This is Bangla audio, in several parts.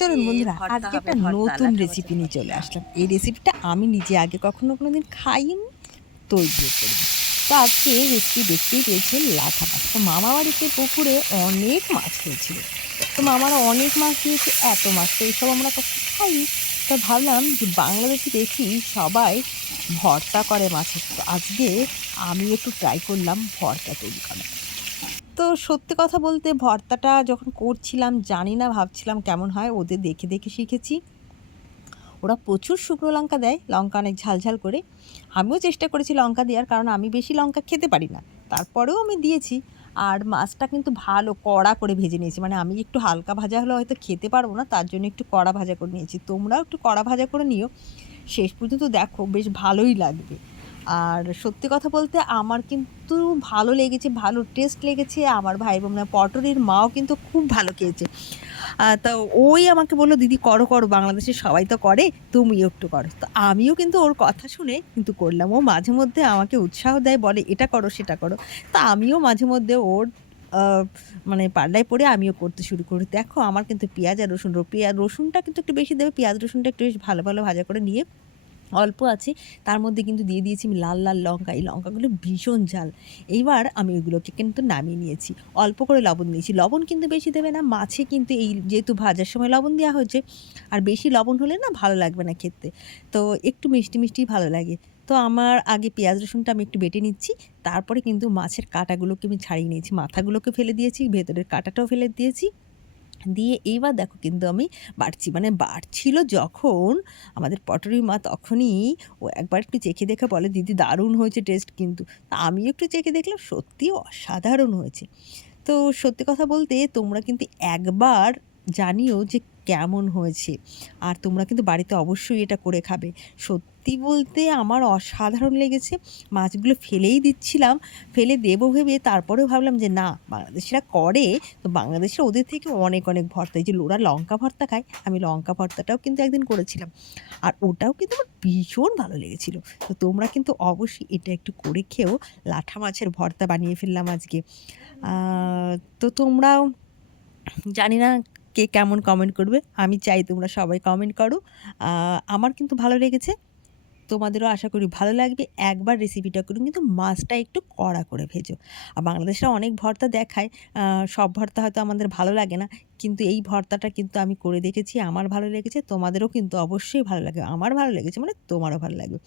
চলুন বন্ধুরা, ভর্তা আজকে হবে একটা ভর্তা, নতুন লাটা মাছের রেসিপি নিয়ে চলে ভর্তা। আসলাম। এই রেসিপিটা আমি নিজে আগে কখনো তৈরিও করিনি। তো আজকে রেসিপি দেখতেই পেয়েছেন, লাঠা মাছ। তো মামা বাড়িতে পুকুরে অনেক মাছ হয়েছিল। তো মামারা অনেক মাছ দিয়েছে, এত মাছ তো এসব আমরা কখনো খাইনি। তো ভাবলাম যে বাংলাদেশে দেখি সবাই ভর্তা করে মাছের। তো আজকে আমি একটু ট্রাই করলাম ভর্তা তৈরি করা। তো সত্যি কথা বলতে ভর্তাটা যখন করছিলাম জানি না, ভাবছিলাম কেমন হয়? ওদের দেখে শিখেছি। ওরা প্রচুর শুকনো লঙ্কা দেয়, লঙ্কা অনেক ঝাল করে। আমিও চেষ্টা করেছি লঙ্কা দেওয়ার, কারণ আমি বেশি লঙ্কা খেতে পারি না। তারপরেও আমি দিয়েছি। আর মাছটা কিন্তু ভালো কড়া করে ভেজে নিয়েছি। মানে আমি একটু হালকা ভাজা হলে হয়তো খেতে পারব না, তার জন্য একটু কড়া ভাজা করে নিয়েছি। তোমরাও একটু কড়া ভাজা করে নিও। শেষ পর্যন্ত দেখো বেশ ভালোই লাগবে। আর সত্যি কথা বলতে আমার কিন্তু ভালো লেগেছে, ভালো টেস্ট লেগেছে। আমার ভাই বোনরা, পটরির মাও কিন্তু খুব ভালো খেয়েছে। তো ওই আমাকে বলল, "দিদি করো, বাংলাদেশের সবাই তো করে, তুমিও একটু করো।" তো আমিও কিন্তু ওর কথা শুনে কিন্তু করলাম। ও মাঝে মধ্যে আমাকে উৎসাহ দেয়, বলে, "এটা করো, সেটা করো।" তো আমিও মাঝে মধ্যে ওর আ মানে পাল্লায় পড়ে আমিও করতে শুরু করি। দেখো আমার কিন্তু পেঁয়াজ আর রসুন, রসুনটা কিন্তু একটু বেশি দেবে, পেঁয়াজ রসুনটা একটু বেশ ভালো ভাজা করে নিয়ে অল্প আছে, তার মধ্যে কিন্তু দিয়ে দিয়েছি আমি লাল লঙ্কা। এই লঙ্কাগুলো ভীষণ ঝাল। এইবার আমি ওইগুলোকে কিন্তু নামিয়ে নিয়েছি। অল্প করে লবণ দিয়েছি। লবণ কিন্তু বেশি দেবে না। মাছে কিন্তু এই যেহেতু ভাজার সময় লবণ দেওয়া হয়েছে, আর বেশি লবণ হলে না ভালো লাগবে না খেতে। তো একটু মিষ্টি ভালো লাগে। তো আমার আগে পেঁয়াজ রসুনটা আমি একটু বেটে নিচ্ছি। তারপরে কিন্তু মাছের কাঁটাগুলোকে আমি ছাড়িয়ে নিয়েছি। মাথাগুলোকে ফেলে দিয়েছি, ভেতরের কাঁটাটাও ফেলে দিয়েছি। দিয়ে এইবার দেখো কিন্তু আমি বাড়ছি। মানে বাড়ছিল যখন আমাদের পটরি মা, তখনই ও একবার একটু চেখে দেখে বলে, "দিদি দারুণ হয়েছে টেস্ট কিন্তু।" তা আমিও একটু চেখে দেখলাম, সত্যিই অসাধারণ হয়েছে। তো সত্যি কথা বলতে তোমরা কিন্তু একবার জানিও যে কেমন হয়েছে। আর তোমরা কিন্তু বাড়িতে অবশ্যই এটা করে খাবে। সত্যি বলতে আমার অসাধারণ লেগেছে। মাছগুলো ফেলেই দিচ্ছিলাম। ফেলে দেবো ভেবে তারপরেও ভাবলাম যে না, বাংলাদেশিরা করে, তো বাংলাদেশে ওদের থেকে অনেক ভর্তা। এই যে ওরা লঙ্কা ভর্তা খায়, আমি লঙ্কা ভর্তাটাও কিন্তু একদিন করেছিলাম। আর ওটাও কিন্তু আমার ভীষণ ভালো লেগেছিল। তো তোমরা কিন্তু অবশ্যই এটা একটু করে খেও। লাঠা মাছের ভর্তা বানিয়ে ফেললাম আজকে। আ তো তোমরাও, জানি না কে কেমন কমেন্ট করবে। আমি চাই তোমরা সবাই কমেন্ট করো। আ আমার কিন্তু ভালো লেগেছে। তোমাদেরও আশা করি ভালো লাগবে। একবার রেসিপিটা করুন, কিন্তু মাছটা একটু কড়া করে ভেজো। আর বাংলাদেশরা অনেক ভর্তা দেখায়। আ সব ভর্তা হয়তো আমাদের ভালো লাগে না। কিন্তু এই ভর্তাটা কিন্তু আমি করে দেখেছি, আমার ভালো লেগেছে। তোমাদেরও কিন্তু অবশ্যই ভালো লাগবে। আমার ভালো লেগেছে মানে তোমারও ভালো লাগবে।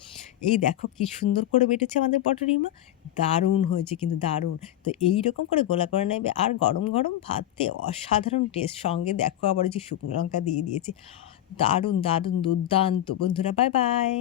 এই দেখো কি সুন্দর করে বেটেছে আমাদের পটরি মা। দারুণ হয়েছে কিন্তু দারুণ। তো এইরকম করে গোলা করে নেবে, আর গরম ভাতে অসাধারণ টেস্ট। সঙ্গে দেখো আবার ওই যে শুকনো লঙ্কা দিয়ে দিয়েছি। দারুণ দুর্দান্ত! বন্ধুরা, বাই।